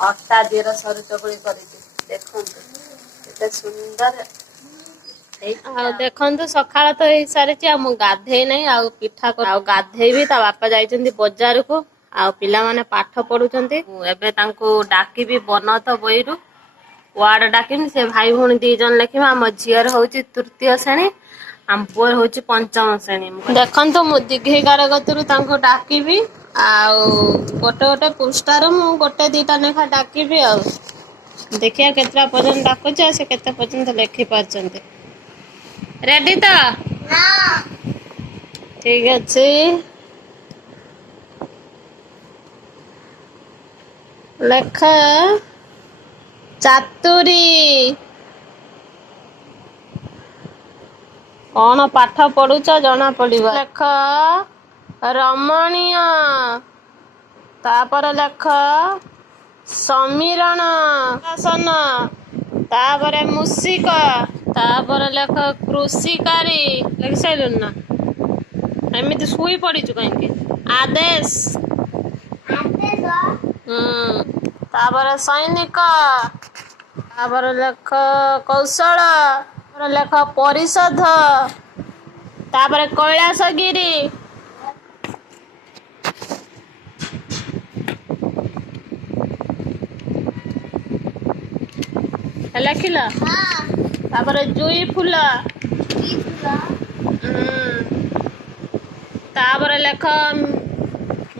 अटा दीर सरू चकुली कर देखते सुंदर देखु सकाळ तो हो सारी गाधे नहीं आ पिठा गाधेबी ता बापा जाइछन्ती बाजार को आ पिला माने पाठ पढुछन्ती एबे तांको डाकिबी बनत बहिरु वार्ड डाकिमी से भाई भौणी दी जन लेखिबा हम झियर होउची तृतीय श्रेणी आम पुअर होउची पंचम श्रेणी देखंतु मु दिघेगार गतरु तांको डाकिबी आ गोटे गोटे पुस्तार मु गोटे दीटा नेखा डाकिबी आ देखिया केतरा पर्यंत डाकुचे से केते पर्यंत लेखि पारचन्ते रेडी तो ना ठीक अछि लेख चातुरी कौन पाठ पढ़ुच जना पड़िबा लेख रमणीय तापर लेख समीरण आसन तापर मूषिक तापर लेख कृषिकारी लेख साइलुन ना एमिति सुई पड़िचु कहीं आदेश तापर सैनिक तापर लेख कौशल लेख परिषद तापर कैलासगिरी लिखिल तापर जुई फूल तापर लेख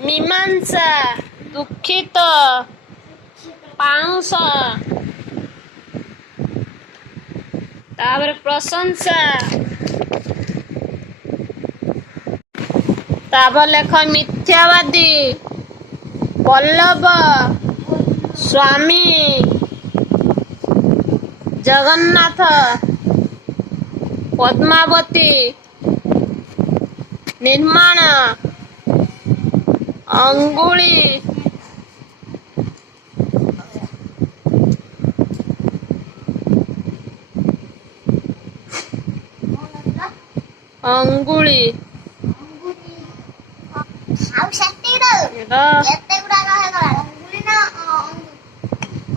मीमांसा दुखित पाउंस तापर प्रशंसा तापर लेख मिथ्यावादी पल्लव स्वामी जगन्नाथ पद्मावती निर्माण अंगुली अंगुली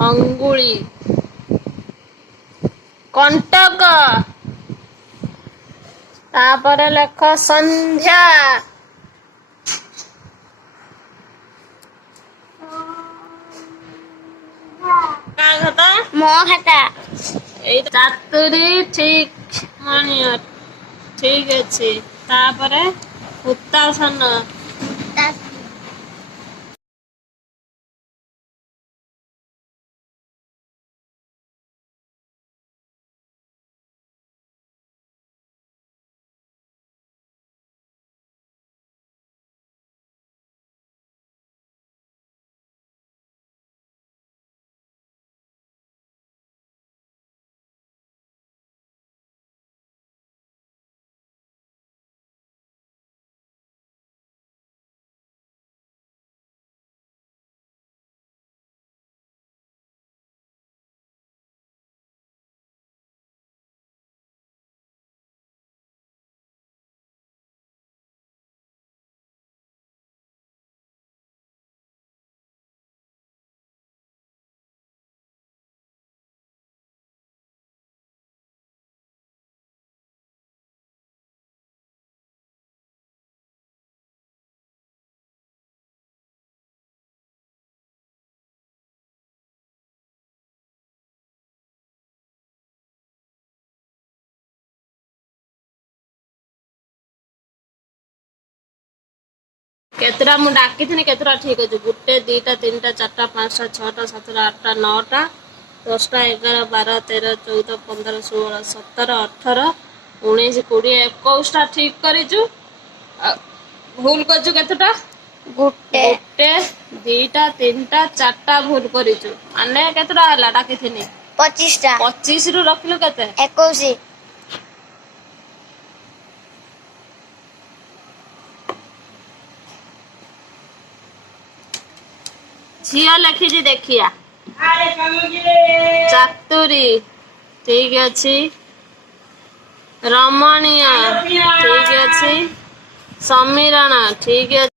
अंगुली कंटक तापर लेख संध्या मोहता चातुरी ठीक मणियर ठीक अच्छे तापर उत्तासन केतरा मु डाकी थी केतरा ठीक अच्छे गुटे दीटा तीन टा चार पांचटा छटा सातटा आठटा नौटा 10टा 11 12 13 14 15 16 17 18 19 20 21टा ठीक करिचु भूल करचु केतटा गुटे दीटा तीनटा चारटा भूल करिचु माने केतरा हला डाकी थी 25टा 25 रु रखलु केते 21 झिया लिखी देखिया चातुरी ठीक अच्छी रमणीय ठीक अच्छी समीरण ठीक है।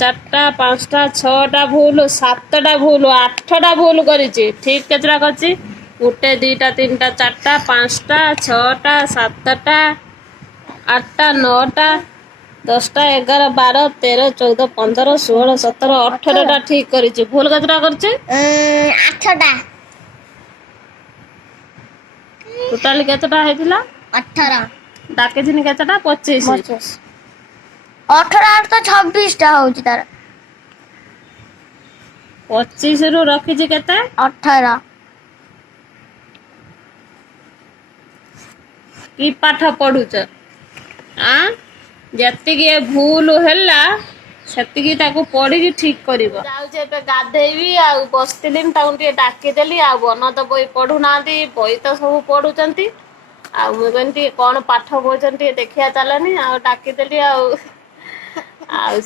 4टा 5टा 6टा भूल 7टा भूल 8टा भूल करिछि ठीक केतरा करछि 1 2 3 4 5टा 6टा 7टा 8टा 9टा 10टा 11 12 13 14 15 16 17 18टा ठीक करिछि भूल केतरा करछि 8टा टोटल केतटा हेतिला 18 डाके जिनि केतटा 25 18 तो 26टा होउछि तार 25 रु रखिछि केते 18 की पाठ पढुछ आ जत्तिकी भूल हैला सेतिकी ताको पढी ठीक करिवो जाउछे एबे गाधेइबी आ बसतिलिन ताउ टे डाकी देली आ बन तो बई पढु नांती बई तो सब पढुचंती आ मु गंती कोन पाठ बोचंती देखिया चलनी आ डाकी देली आ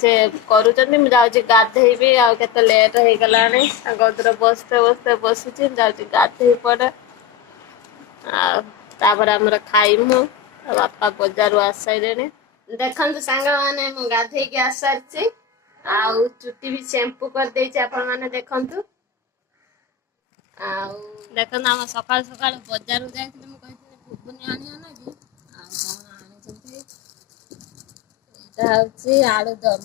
से करूचंती मु जाउची गाधेइबी आ केते लेट हे गलानी गदर बसते बसते बसिची जाउची गाधेइ पड़े आ तापर हमर खाइमु बापा बजारु आसाइलेनी देखंतु सांगा माने मु गाधेइ के आसारची आ चुट्टी भी शैम्पू कर देइची आपन माने देखंतु आ देखन हम सकाळ सकाळ बजारु जाइथिलु मु कहिथिलि फुबुनी आनिया ना कि आ कोन आनिचंती एटा होची आलुदम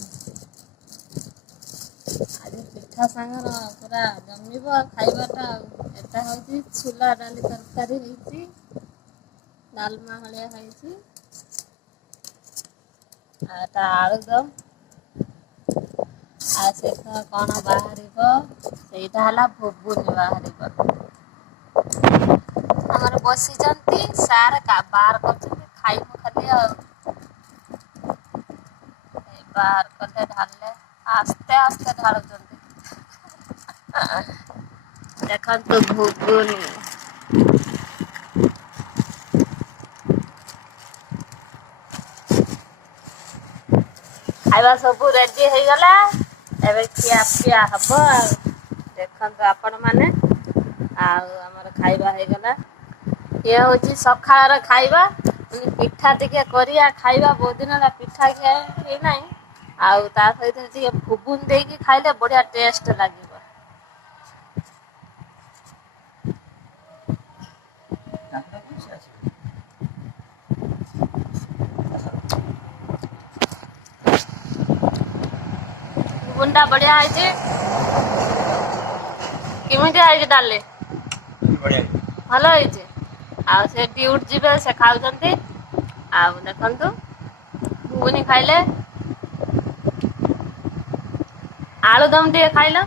आज पिठा सांगर पूरा जमिबो खाइबाटा एटा होची छुला डाली तरकारी होईची डालमा हलिया होईची आटा आलुदम आ से कोन बाहरिबो सेटा हला फुबुनी बाहरिबो हमर बसी जंती सार का बाहर करछती खाइमु खाली आ बाहर करले ढालले आस्ते आस्ते ढालुचंती देखंतु फुबुनी खाइबा सब रेडी हो गला एबे खिया हबो देखंतु आपण माने आ हमर खाइबा हो गला ये होची सखार खाइबा पिठा टिके करिया खाइबा बहुत दिन ला पिठा खाइ नाही आ ता सहित टिके फुबुन देकी खाइले बढ़िया टेस्ट लागिबो फुबुनटा बढ़िया है जे किमिति है जे डाले बढ़िया भलो है जे आ से ड्यूट जिबे से खाउचंती आ देखंतु फुबुनी खाइले आलुदम टे खाइला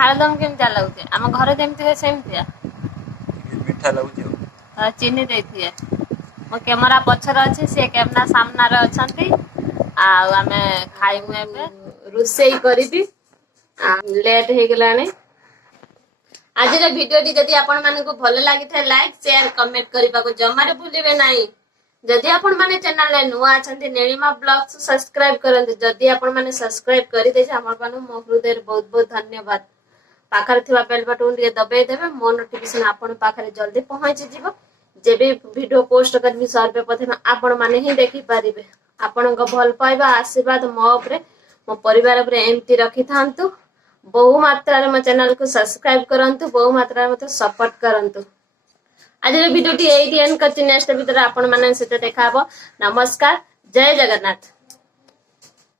आलुदम केमति लागुचे हम घरे जेमति है सेमतिया मीठा लागुचे चीनी देथिए मो कैमरा पछर अछि से कैमरा सामना रे अछंती आ हमें खाइमु एबे रुसेई करिबी आ लेट हे गेलानी आज रे वीडियो टी जदी आपण माने को भलो लागि थाए लाइक शेयर कमेंट करबा को जमारे भूलिबे नाही जदी आपण माने चैनल ले नुआ अछंती नेणीमा ब्लॉग्स सब्सक्राइब करंती जदी आपण माने सब्सक्राइब करि दे हमर पानु मो हृदय बहुत बहुत धन्यवाद पाखर थिबा बेल बटन टिके दबाई देबे मो नोटिफिकेशन आपण पाखरे जल्दी पहुंची जिवो जेबे वीडियो पोस्ट करबी सर्वे प्रथम आपण माने ही देखि पारिबे आपण को भल पाइबा आशीर्वाद मो उपरे मो परिवार उपरे एमती रखि थांतु बहु मात्रा रे मो चैनल को सब्सक्राइब करंतु बहु मात्रा रे मते सपोर्ट करंतु आज रे वीडियो टी एडी एंड करछि नेक्स्ट वीडियो रे आपण माने सेते देखाबो नमस्कार जय जगन्नाथ।